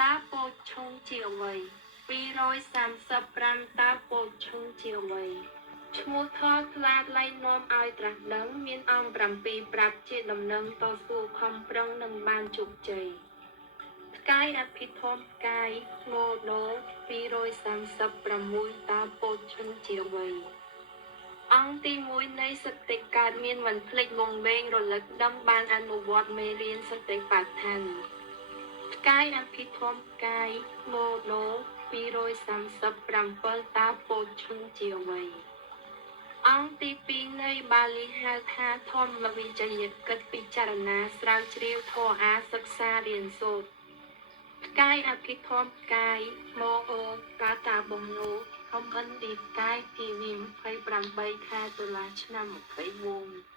តាពោតឈុងជាអ្វី235តាពោតឈុងជាអ្វីឈ្មោះថតថ្លាថ្លែងនាំឲ្យត្រាស់ដឹងមានអង្គ7ប្រាប់ជាដំណឹងតស៊ូខំប្រឹងនឹងបានជោគជ័យផ្កាយអភិធម្មផ្កាយងោដោ236តាពោតឈុងជាអ្វីអង្គទី1នៃសតិកើតមានមិនភ្លេចវងវែងរលឹកដឹងបានអនុវត្តមេរៀនសតិបត្តិឋានផ្កាយអភិធម្មផ្កាយងោដោ237តាពោតឈុងជាអ្វីអង្គទី2នៃបាលីហៅថាធម្មវិជយកិច្ចពិចារណាស្រាវជ្រាវធម៌អាសិក្សារៀនសូត្រផ្កាយអភិធម្មផ្កាយម៉ូអូកាតាបំណូខំមិនទីផ្កាយទី28ខែតុលាឆ្នាំ24